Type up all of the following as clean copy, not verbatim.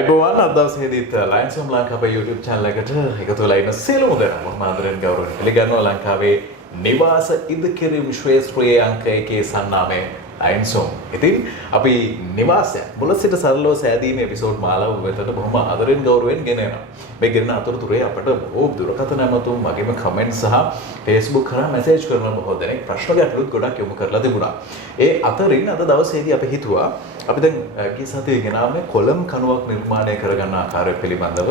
අයිබෝවන් අද දවසේදීත් lionshome.lk අපේ YouTube channel එකට එකතු වෙලා ඉන්න සියලුම දෙනා මම ආදරෙන් ගෞරවයෙන් පිළිගන්නවා. ලංකාවේ නිවාස ඉදිකිරීම ශ්‍රේෂ්ඨයේ අංක 1 සන්නාමයේ lionshome. ඉතින් අපි නිවාසය මුල සිට සරලව සෑදීමේ එපිසෝඩ් මාලාව වෙතට බොහොම ආදරෙන් ගෞරවයෙන් ගෙන යනවා. මේ ගෙන අතරතුරේ අපට බොහෝ දුරකථන ඇමතුම් වගේම කමෙන්ට් සහ Facebook කරා මැසේජ් කරන බොහෝ දෙනෙක් ප්‍රශ්න ගැටලුත් ගොඩක් යොමු කරලා තිබුණා. ඒ අතරින් අද දවසේදී අපි හිතුවා අපි දැන් ගිය සතියේ ගෙනාවේ කොලම් කණුවක් නිර්මාණය කරගන්න ආකාරය පිළිබඳව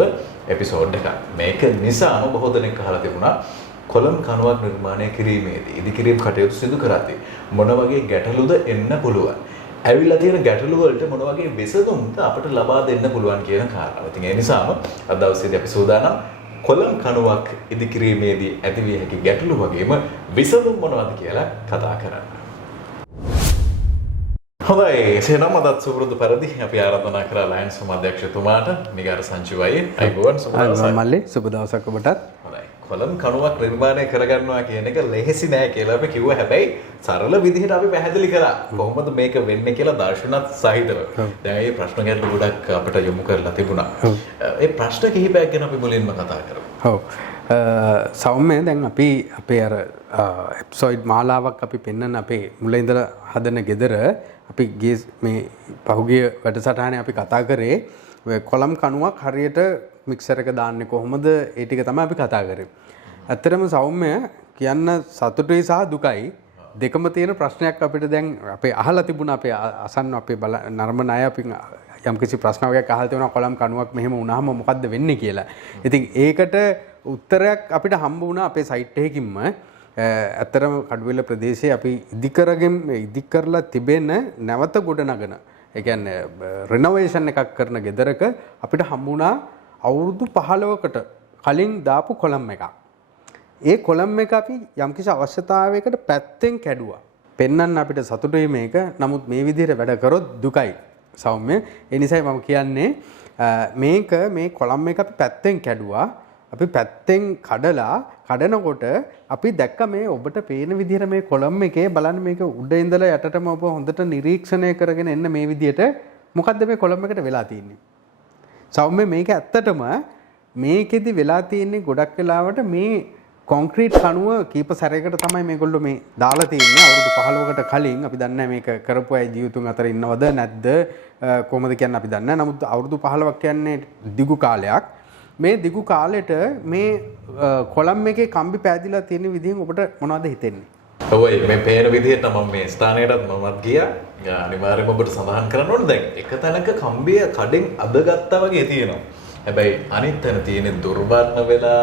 එපිසෝඩ් එකක්. මේක නිසාම බොහෝ දෙනෙක් අහලා තිබුණා කොලම් කණුවක් නිර්මාණය කිරීමේදී ඉදිකිරීම කටයුතු සිදු කරද්දී මොන වගේ ගැටලුද එන්න පුළුවන්. ඇවිල්ලා තියෙන ගැටලු වලට මොන වගේ විසඳුම්ද අපිට ලබා දෙන්න පුළුවන් කියන කාරණාව. ඉතින් ඒ නිසාම අද දවසේදී අපි සූදානම් කොලම් කණුවක් ඉදිකිරීමේදී ඇතිවිය හැකි ගැටලු වගේම විසඳුම් මොනවද කියලා කතා කරන්න. හොඳයි එහෙනම් අදත් සුපුරුදු පරිදි අපි ආරාධනා කරා ලයන්ස්හෝම් අධ්‍යක්ෂතුමාට මිගාර සංජීවයි අයිබෝවන් සුබ දවසක් මල්ලි සුබ දවසක් ඔබටත්. හොඳයි කොලම් කණුවක් නිර්මාණය කරගන්නවා කියන එක ලෙහෙසි නෑ කියලා අපි කිව්වා. හැබැයි සරල විදිහට අපි පැහැදිලි කරා කොහොමද මේක වෙන්නේ කියලා දර්ශනත් සහිතව. දැන් මේ ප්‍රශ්න ගැටළු ගොඩක් අපිට යොමු කරලා තිබුණා. ඒ ප්‍රශ්න කිහිපයක් ගැන අපි මුලින්ම කතා කරමු. ඔව්. සෞම්‍ය දැන් අපි අපේ අර එපිසෝඩ් මාලාවක් අපි පෙන්නන අපේ මුල ඉඳලා හදන ගෙදර අපි මේ පහුගිය වැඩසටහනේ අපි කතා කරේ කොලම් කණුවක් හරියට මික්සර් එක දාන්නේ කොහොමද ඒ ටික තමයි අපි කතා කරේ. ඇත්තටම සෞම්‍ය කියන්න සතුටුයි සහ දුකයි දෙකම තියෙන ප්‍රශ්නයක් අපිට දැන් අපේ අහලා තිබුණා අපේ අසන්න අපේ නර්ම ණය අපි යම්කිසි ප්‍රශ්න වර්ගයක් අහලා තියෙනවා කොලම් කණුවක් මෙහෙම වුණාම මොකද්ද වෙන්නේ කියලා. ඉතින් ඒකට උත්තරයක් අපිට හම්බ වුණා අපේ සයිට් එකකින්ම. ඇත්තරම කඩුවෙල ප්‍රදේශයේ අපි ඉදි කරලා තිබෙන නැවත ගොඩනගන ඒ කියන්නේ රිනෝවේෂන් එකක් කරන ගෙදරක අපිට හම්බුණා අවුරුදු 15කට කලින් දාපු කොලම් එකක්. ඒ කොලම් එක අපි යම්කිසි අවශ්‍යතාවයකට පැත්තෙන් කැඩුවා. පෙන්වන්න අපිට සතුටුයි මේක. නමුත් මේ විදිහට වැඩ කරොත් දුකයි. සෞම්‍ය. ඒ නිසායි මම කියන්නේ මේ කොලම් එක අපි පැත්තෙන් කැඩුවා. අපි පැත්තෙන් කඩනකොට අපි දැක්ක මේ ඔබට පේන විදිහට මේ කොලම් එකේ බලන්න මේක උඩ ඉඳලා යටටම ඔබ හොඳට නිරීක්ෂණය කරගෙන එන්න මේ විදිහට මොකද්ද මේ කොලම් එකට වෙලා තියෙන්නේ. සෞම්‍ය මේක ඇත්තටම මේකෙදි වෙලා තියෙන්නේ ගොඩක් වෙලාවට මේ කොන්ක්‍රීට් කණුව කීප සැරයකට තමයි මේගොල්ලෝ මේ දාලා තියෙන්නේ. අවුරුදු 15කට කලින් අපි දන්නේ මේක කරපු අය ජීවිතුන් අතර ඉන්නවද නැද්ද කොහොමද කියන්නේ අපි දන්නේ නැහැ. නමුත් අවුරුදු 15ක් කියන්නේ දිගු කාලයක්. මේ දිගු කාලෙට මේ කොලම් එකේ කම්බි පෑදිලා තියෙන විදිහෙන් ඔබට මොනවද හිතෙන්නේ? ඔව් මේ පේන විදිහට මම මේ ස්ථානයටත් මමත් ගියා. අනිවාර්යයෙන්ම ඔබට සඳහන් කරන්න ඕනේ දැන් එක තැනක කම්බිය කඩෙන් අදගත්තා වගේ තියෙනවා. හැබැයි අනිත් තැන තියෙන දුර්වර්ණ වෙලා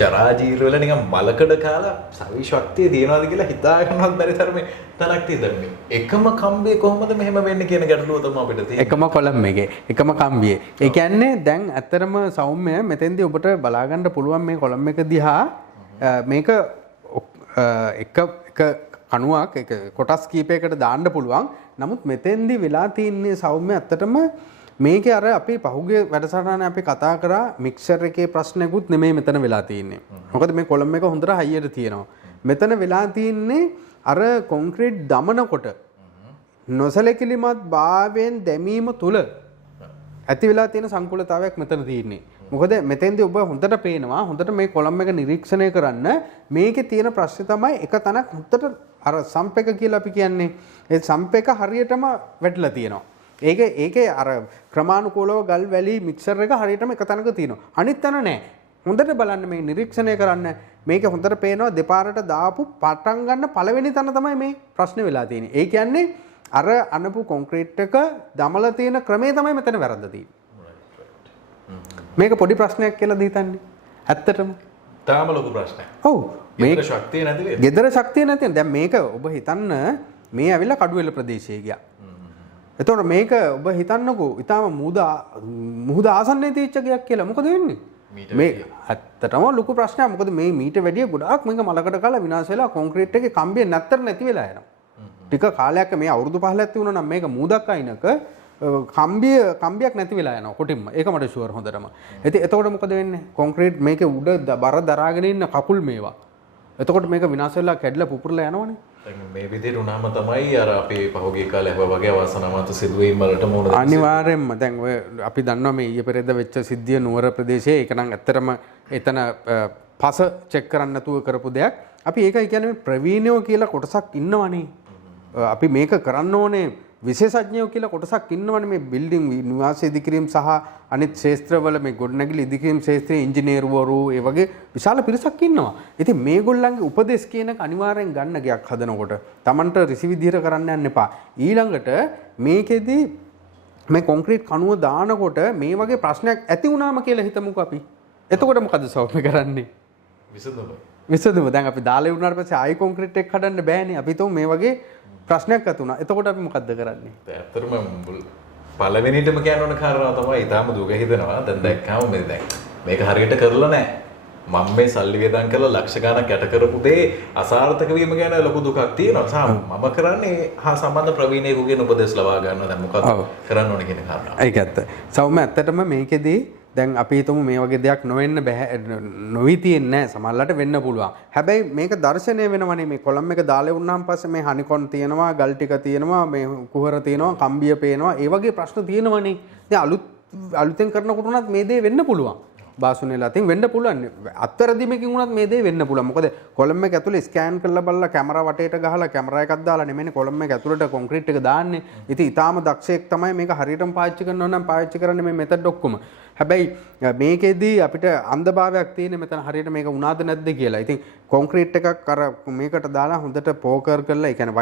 ජරා ජීර්ණ වෙලා නිකන් මලකඩ කාලා සවි ශක්තිය තියනවාද කියලා හිතා ගන්නවත් බැරි තරමේ තැනක් තියෙනවා. මේ එකම කම්බිය කොහොමද මෙහෙම වෙන්නේ කියන ගැටලුව තමයි අපිට තියෙන්නේ. එකම කොලම් එකේ එකම කම්බියේ. ඒ කියන්නේ දැන් ඇත්තරම සෞම්‍ය මෙතෙන්දී ඔබට බලා ගන්න පුළුවන් මේ කොලම් එක දිහා මේක එක කණුවක් එක කොටස් කීපයකට දාන්න පුළුවන්. නමුත් මෙතෙන්දී වෙලා තියෙන්නේ සෞම්‍ය ඇත්තටම මේකේ අර අපි පහුගිය වැඩසටහනේ අපි කතා කරා මික්සර් එකේ ප්‍රශ්නයක්වත් නෙමෙයි මෙතන වෙලා තියෙන්නේ. මොකද මේ කොලම් එක හොඳට හයියට තියෙනවා. මෙතන වෙලා තියෙන්නේ අර කොන්ක්‍රීට් දමනකොට නොසලකිලිමත් භාවයෙන් දැමීම තුල ඇති වෙලා තියෙන සංකූලතාවයක් මෙතන තියෙන්නේ. මොකද මෙතෙන්දී ඔබ හොඳට පේනවා හොඳට මේ කොලම් එක නිරීක්ෂණය කරන්න මේකේ තියෙන ප්‍රශ්නේ තමයි එක තැනක් හොඳට අර සම්ප් එක කියලා අපි කියන්නේ ඒ සම්ප් එක හරියටම වැටලා තියෙනවා. ඒකේ අර ක්‍රමානුකූලව ගල් වැලි මික්සර් එක හරියටම එක තැනක තියෙනවා. අනිත් තැන නෑ. හොඳට බලන්න මේ නිරීක්ෂණය කරන්න මේක හොඳට පේනවා දෙපාරට දාපු පටන් ගන්න පළවෙනි තැන තමයි මේ ප්‍රශ්නේ වෙලා තියෙන්නේ. ඒ කියන්නේ අර අනපු කොන්ක්‍රීට් එක දමලා තියෙන ක්‍රමය තමයි මෙතන වැරද්ද තියෙන්නේ. මේක පොඩි ප්‍රශ්නයක් කියලා හිතන්නේ. ඇත්තටම තාම ලොකු ප්‍රශ්නයක්. ඔව්. මේක ශක්තිය නැති වෙයි. ගෙදර ශක්තිය නැති. දැන් මේක ඔබ හිතන්න මේ ඇවිල්ලා කඩුවෙල ප්‍රදේශයේ ගියා. එතකොට මේක ඔබ හිතන්නකෝ ඊටාම මුහුද ආසන්නයේ තියෙච්ච ගයක් කියලා. මොකද වෙන්නේ? මේ ඇත්තටම ලොකු ප්‍රශ්නයක්. මොකද මේ මීට වැඩිය ගොඩාක් මේක මලකට කාලා විනාශ වෙලා කොන්ක්‍රීට් එකේ කම්බිය නැත්තර නැති වෙලා යනවා. ටික කාලයක් මේ අවුරුදු 15ක් තිබුණා නම් මේක මූදක් අයිනක කම්බියක් නැති වෙලා යනවා කොටින්ම. ඒක මට ෂුවර් හොඳටම. එතකොට මොකද වෙන්නේ? කොන්ක්‍රීට් මේකේ උඩ බර දරාගෙන ඉන්න කකුල් මේවා. එතකොට මේක විනාශ වෙලා කැඩලා පුපුරලා යනවනේ. මේ විදිහට උනාම තමයි අර අපි පහුගිය කාලේ හැව වගේ අවාසනාවන්ත සිදුවීම් වලට මුහුණ දෙන්න. අනිවාර්යෙන්ම දැන් ඔය අපි දන්නවා මේ ඊයේ පෙරේද වෙච්ච සිද්ධිය නුවර ප්‍රදේශයේ ඒක නම් ඇත්තටම එතන පස චෙක් කරන්න නැතුව කරපු දෙයක්. අපි ඒකයි කියන්නේ ප්‍රවීණයෝ කියලා කොටසක් ඉන්නවනේ. අපි මේක කරන්න ඕනේ විශේෂඥයෝ කියලා කොටසක් ඉන්නවනේ මේ බිල්ඩින් නිවාස ඉදිකිරීම සහ අනිත් ක්ෂේත්‍රවල මේ ගොඩනැගිලි ඉදිකිරීම ක්ෂේත්‍රයේ ඉංජිනේරුවරු ඒ වගේ විශාල පිරිසක් ඉන්නවා. ඉතින් මේගොල්ලන්ගේ උපදෙස් කියන එක අනිවාර්යෙන් ගන්න ගයක් හදනකොට Tamanට රිසි විදිහට කරන්න යන්න එපා. ඊළඟට මේකෙදි මේ කොන්ක්‍රීට් කණුව දානකොට මේ වගේ ප්‍රශ්නයක් ඇති වුණාම කියලා හිතමුකෝ අපි. එතකොට මොකද සෞම්‍ය කරන්නේ? විසඳුම දැන් අපි දාලා වුණාට පස්සේ ආයි කොන්ක්‍රීට් එක හදන්න බෑනේ. අපි හිතමු මේ වගේ ප්‍රශ්නයක් ඇති වුණා. එතකොට අපි මොකද්ද කරන්නේ? ඇත්තටම පළවෙනිටම කියන්න ඕන කාරණාව තමයි ඊටාම දුක හිතෙනවා. දැන් දැක්කම මේ දැන් මේක හරියට කරලා නැහැ. මම මේ සල්ලි වේදන් කරලා ලක්ෂ ගණක් යට කරපු දේ අසාර්ථක වීම ගැන ලොකු දුකක් තියෙනවා. මම කරන්නේ හා සම්බන්ධ ප්‍රවීණයෙකුගෙන් උපදෙස් ලබා ගන්නවා. දැන් මොකක්ද කරන්න ඕනේ කියන කාරණාව. ඒක ඇත්ත. සෞම්‍ය ඇත්තටම මේකෙදී දැන් අපි හිතමු මේ වගේ දෙයක් නොවෙන්න බෑ නොවි තියෙන්නේ නැහැ සමහරවිට වෙන්න පුළුවන්. හැබැයි මේක දර්ශනය වෙනවනේ මේ කොලම් එක දාලා වුණාන් පස්සේ මේ හනිකොන් තියෙනවා, ගල් ටික තියෙනවා, මේ කුහර තියෙනවා, කම්බිය පේනවා. ඒ වගේ ප්‍රශ්න තියෙනවනේ. දැන් අලුතෙන් කරනකොට උනත් මේ දේ වෙන්න පුළුවන්. බාසුනේලා තින් වෙන්න පුළුවන්. අත්තරදිමකින් උනත් මේ දේ වෙන්න පුළුවන්. මොකද කොලම් එක ඇතුලේ ස්කෑන් කරලා බලලා කැමරා වටේට ගහලා කැමරා එකක් දාලා නෙමෙයිනේ කොලම් එක ඇතුලට කොන්ක්‍රීට් එක දාන්නේ. ඉතින් ඊටාම දක්ෂයෙක් තමයි මේක හරියටම පාවිච්චි කරනවා නම් පාවිච්චි කරන්නේ මේ මෙතඩ් ඔක්කොම. හැබැයි මේකෙදී අපිට අන්ධභාවයක් තියෙන මෙතන හරියට මේක වුණාද නැද්ද කියලා. ඉතින් කොන්ක්‍රීට් එකක් අර මේකට දාලා හොඳට පෝකර් කරලා ඒ කියන්නේ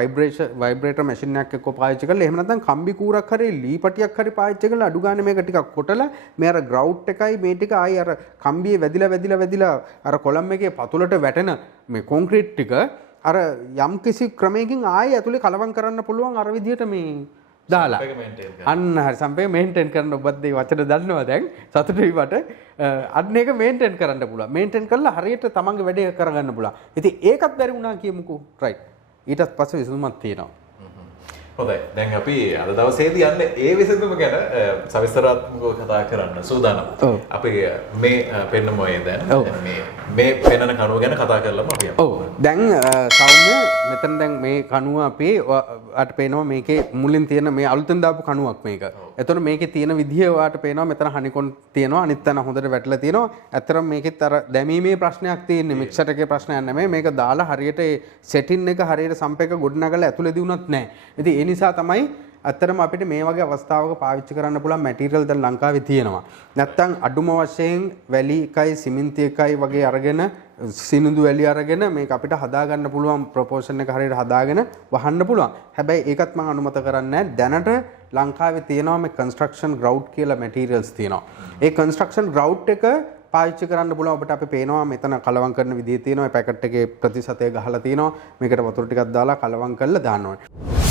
වයිබ්‍රේටර් මැෂින් එකක් එක්ක පාවිච්චි කරලා එහෙම නැත්නම් කම්බි කූරක් හරි ලී පටියක් හරි පාවිච්චි කරලා අඩු ගානේ මේක ටිකක් කොටලා මේ අර ග්‍රවුට් එකයි මේ ටික ආයි අර කම්බියේ වැදිලා අර කොලම් එකේ පතුලට වැටෙන මේ කොන්ක්‍රීට් ටික අර යම් කිසි ක්‍රමයකින් ආයි ඇතුලේ කලවම් කරන්න පුළුවන් අර විදිහට මේ දාලා අන්න හරි සම්පේ මේන්ටේන් කරන්න ඔබත් මේ වචන දන්නවා දැන් සතුටුයි මට අන්න ඒක මේන්ටේන් කරන්න පුළුවන් මේන්ටේන් කරලා හරියට තමන්ගේ වැඩේ කරගන්න පුළුවන් ඉතින් ඒකත් බැරි වුණා කියමුකෝ රයිට් ඊටත් පස්සේ විසඳුමක් තියෙනවා හොඳයි දැන් අපි අද දවසේදී යන්නේ ඒ විසඳුම ගැන සවිස්තරාත්මකව කතා කරන්න සූදානම් අපි මේ පෙන්නමෝයේ දැන් මේ පෙන්නන කණුව ගැන කතා කරලාම අපි යමු. ඔව් දැන් සෞම්‍ය මෙතන දැන් මේ කණුව අපි අට පේනවා මේකේ මුලින් තියෙන මේ අලුතෙන් දාපු කණුවක් මේක. එතකොට මේකේ තියෙන විදිය ඔයාලට පේනවා මෙතන හනිකොන් තියෙනවා අනිත් තැන හොඳට වැටලා තියෙනවා. ඇත්තටම මේකෙත් අර දැමීමේ ප්‍රශ්නයක් තියෙන්නේ මික්සර් එකේ ප්‍රශ්නයක් නෙමෙයි මේක දාලා හරියට ඒ සෙටින් එක හරියට සම්පේක ගොඩනගලා ඇතුලේදී වුණත් නැහැ. ඉතින් ඒ නිසා තමයි ඇත්තටම අපිට මේ වගේ අවස්ථාවක පාවිච්චි කරන්න පුළුවන් මැටීරියල් දැන් ලංකාවේ තියෙනවා. නැත්තම් අඩුම වශයෙන් වැලි එකයි සිමෙන්ති එකයි වගේ අරගෙන සිනුදු වැලි අරගෙන මේක අපිට හදා ගන්න පුළුවන් ප්‍රොපෝෂන් එක හරියට හදාගෙන වහන්න පුළුවන්. හැබැයි ඒකත් මම අනුමත කරන්නේ දැනට ලංකාවේ තියෙනවා මේ කන්ස්ට්‍රක්ෂන් ග්‍රවුට් කියලා මැටීරියල්ස් තියෙනවා. ඒ කන්ස්ට්‍රක්ෂන් ග්‍රවුට් එක පාවිච්චි කරන්න පුළුවන් අපිට අපි පේනවා මෙතන කලවම් කරන විදිය තියෙනවා. මේ පැකට් එකේ ප්‍රතිශතය ගහලා තියෙනවා. මේකට වතුර ටිකක් දාලා කලවම් කරලා දාන්න ඕනේ.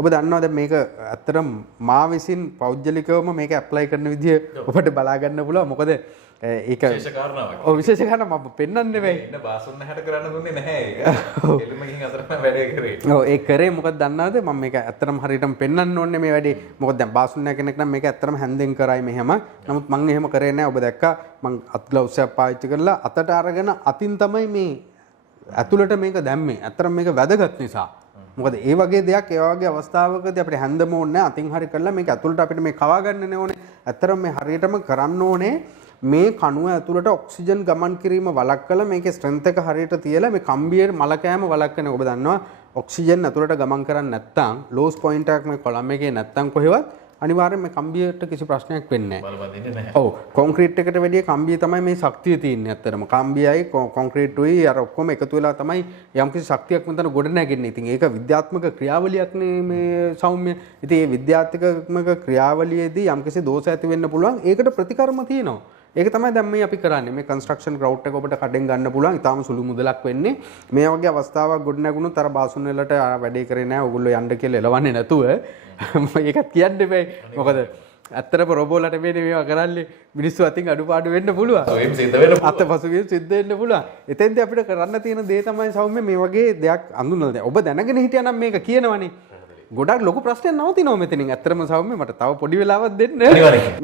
ඔබ දන්නවද මේක ඇත්තටම මා විසින් පෞද්ගලිකවම මේක ඇප්ලයි කරන විදිය ඔබට බලා ගන්න පුළුවන් මොකද ඒක විශේෂ කාරණාවක්. ඔව් විශේෂ කාරණා මම පෙන්වන්නේ වෙයි. ඉන්න බාසුන්න හැට කරන්න දුන්නේ නැහැ ඒක. එළුම ගිහින් අතරම වැඩේ කරේ. ඔව් ඒ කරේ මොකද දන්නවද මම මේක ඇත්තටම හරියටම පෙන්වන්න ඕනේ මේ වැඩේ. මොකද දැන් බාසුන්න කෙනෙක් නම් මේක ඇත්තටම හැන්දෙන් කරයි මෙහෙම. නමුත් මම එහෙම කරේ නැහැ. ඔබ දැක්කා මම අත් ග්ලව්ස් එකක් පාවිච්චි කරලා අතට අරගෙන අතින් තමයි මේ ඇතුළට මේක දැම්මේ. ඇත්තටම මේක වැදගත් නිසා. මොකද ඒ වගේ දෙයක් ඒ වගේ අවස්ථාවකදී අපිට හැන්දම ඕනේ නැහැ අතින් හරි කරලා මේක ඇතුළට අපිට මේ කවා ගන්න ඕනේ. ඇත්තටම මේ හරියටම කරන්න ඕනේ මේ කණුව ඇතුළට ඔක්සිජන් ගමන් කිරීම වළක්වලා මේකේ ස්ට්‍රෙන්ත් එක හරියට තියලා මේ කම්බියේ මල කෑම වළක්වන ඔබ දන්නවා ඔක්සිජන් ඇතුළට ගමන් කරන්නේ නැත්නම් ලෝස් පොයින්ට් එකක් මේ කොලම් එකේ නැත්නම් කොහෙවත් අනිවාර්යෙන් මේ කම්බියට කිසි ප්‍රශ්නයක් වෙන්නේ නැහැ. බලපදින්නේ නැහැ. ඔව් කොන්ක්‍රීට් එකට වැඩිය කම්බිය තමයි මේ ශක්තිය තියෙන්නේ ඇත්තටම. කම්බියයි කොන්ක්‍රීටුයි අර ඔක්කොම එකතු වෙලා තමයි යම්කිසි ශක්තියක් මෙතන ගොඩ නැගෙන්නේ. ඉතින් ඒක විද්‍යාත්මක ක්‍රියාවලියක් නේ මේ සෞම්‍ය. ඉතින් මේ විද්‍යාත්මක ක්‍රියාවලියේදී යම්කිසි දෝෂ ඇති වෙන්න පුළුවන්. ඒකට ප්‍රතිකර්ම තියෙනවා. ඒක තමයි දැන් මේ අපි කරන්නේ. මේ කන්ස්ට්‍රක්ෂන් ග්‍රවුට් එක ඔබට කඩෙන් ගන්න පුළුවන්. ඊටාම සුළු මුදලක් වෙන්නේ. මේ වගේ අවස්ථාවක් ගොඩ නැගුණොත් අර බාසුන් වලට වැඩේ කරේ නැහැ. ඕගොල්ලෝ යන්න කියලා එලවන්නේ නැතුව ඒකත් කියන්න බෑ. මොකද ඇත්තටම රොබෝලට මේවා කරන්නේ මිනිස්සු අතින් අඩුපාඩු වෙන්න පුළුවන්. සොයම් සිද්ධ වෙන්න පුළුවන්. අතපසුගිය සිද්ධ වෙන්න පුළුවන්. එතෙන්දී අපිට කරන්න තියෙන දේ තමයි සෞම්‍ය මේ වගේ දෙයක් අඳුනලා දැන්. ඔබ දැනගෙන හිටියනම් මේක කියනවනේ. ගොඩක් ලොකු ප්‍රශ්නයක් නවතිනවා මෙතනින්. ඇත්තටම සෞම්‍ය මට තව පොඩි වෙලාවක් දෙන්න.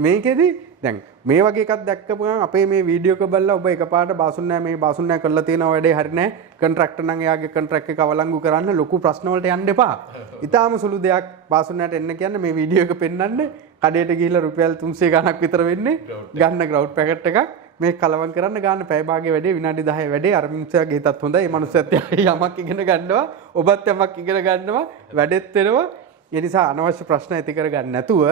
මේකෙදි දැන් මේ වගේ එකක් දැක්කම අපේ මේ වීඩියෝ එක බලලා ඔබ එකපාරට බාසුන් නැහැ මේ බාසුන් නැහැ කරලා තියෙන වැඩේ හරි නැහැ. කොන්ට්‍රැක්ටර් නම් එයාගේ කොන්ට්‍රැක්ට් එක අවලංගු කරන්න ලොකු ප්‍රශ්න වලට යන්න එපා. ඊටාම සුළු දෙයක් බාසුන් නැට එන්න කියන්නේ මේ වීඩියෝ එක පෙන්වන්න කඩේට ගිහිල්ලා රුපියල් 300 ගණක් විතර වෙන්නේ. ගන්න ග්‍රවුට් පැකට් එකක් මේ කලවම් කරන්න ගන්න පැය භාගයේ වැඩේ විනාඩි 10 වැඩේ අර මිනිස්සයාගේ හිතත් හොඳයි. මේ මනුස්සයත් යමක් ඉගෙන ගන්නවා. ඔබත් යමක් ඉගෙන ගන්නවා. වැඩෙත් වෙනවා. ඒ නිසා අනවශ්‍ය ප්‍රශ්න ඇති කරගන්න නැතුව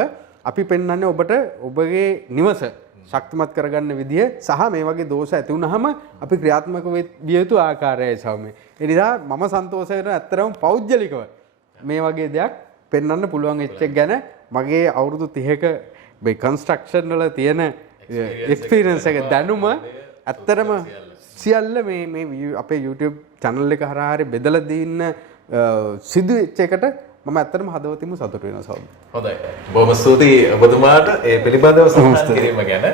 අපි පෙන්වන්නේ ඔබට ඔබගේ නිවස ශක්තිමත් කරගන්න විදිය සහ මේ වගේ දෝෂ ඇති වුනහම අපි ක්‍රියාත්මක විය යුතු ආකාරයයි සෞම්‍ය. ඒ නිසා මම සන්තෝෂ වෙනවා ඇත්තටම පෞද්ගලිකව මේ වගේ දෙයක් පෙන්වන්න පුළුවන් වෙච්ච එක ගැන මගේ අවුරුදු 30ක මේ කන්ස්ට්‍රක්ෂන් වල තියෙන එක්ස්පීරියන්ස් එක දැනුම ඇත්තටම සියල්ල මේ අපේ YouTube channel එක හරහා හරි බෙදලා දෙන්න සිදු වෙච්ච එකට මම ඇත්තටම හදවතින්ම සතුටු වෙනවා සෞම්‍ය. හොඳයි. බොහොම ස්තුතියි ඔබතුමාට ඒ පිළිබඳව සඳහන් කිරීම ගැන.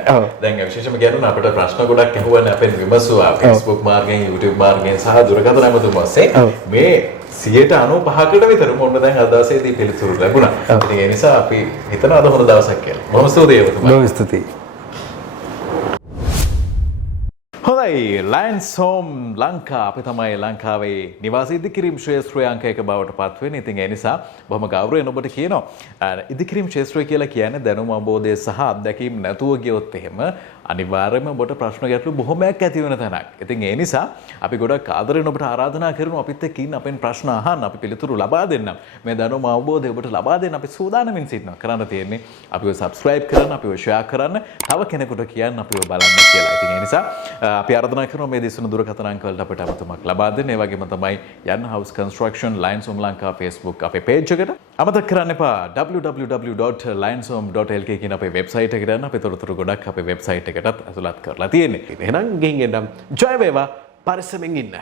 දැන් විශේෂම කියනවා අපිට ප්‍රශ්න ගොඩක් ඇහුවනේ අපෙන් විමසුවා Facebook මාර්ගයෙන් YouTube මාර්ගයෙන් සහ දුරකථන ඇමතුම් ඔස්සේ. මේ 95%කට විතර මොන්න දැන් අදවසේදී පිළිතුරු ලැබුණා. ඉතින් ඒ නිසා අපි හිතනවා අද හොඳ දවසක් කියලා. බොහොම ස්තුතියි ඔබතුමාට. බොහොම ස්තුතියි. හොඳයි ලයන්ස්හෝම් ලංකා අපි තමයි ලංකාවේ නිවාස ඉදිකිරීම් ශ්‍රේෂ්ඨ අංකයක බවට පත් වෙන්නේ. ඉතින් ඒ නිසා බොහොම ගෞරවයෙන් ඔබට කියනවා ඉදිකිරීම් ශ්‍රේෂ්ඨ කියලා කියන්නේ දැනුම අවබෝධය සහ අත්දැකීම් නැතුව ගියොත් එහෙම අනිවාර්යයෙන්ම ඔබට ප්‍රශ්න ගැටලු බොහොමයක් ඇති වෙන තැනක්. ඉතින් ඒ නිසා අපි ගොඩක් ආදරෙන් ඔබට ආරාධනා කරනවා අපිත් එක්ක ඉන්න අපෙන් ප්‍රශ්න අහන්න අපි පිළිතුරු ලබා දෙන්නම්. මේ දැනුම අවබෝධය ඔබට ලබා දෙන්න අපි සූදානම්ින් සිටිනවා. කරන්න තියෙන්නේ අපිව subscribe කරන්න, අපිව share කරන්න, තව කෙනෙකුට කියන්න අපිව බලන්න කියලා. ඉතින් ඒ නිසා අපි ආරාධනා කරනවා මේ දිස්වන දුරකථන අංක වලට අපිට අවතුමක් ලබා දෙන්න. ඒ වගේම තමයි යන්න house construction lionshome lanka Facebook අපේ page එකට. අමතක කරන්න එපා www.lionshome.lk කියන අපේ website එකට යන්න. අපේ තොරතුරු ගොඩක් අපේ website එකටත් ඇතුළත් කරලා තියෙන්නේ. එහෙනම් ගිහින් එන්න ජය වේවා පරිස්සමෙන් ඉන්න.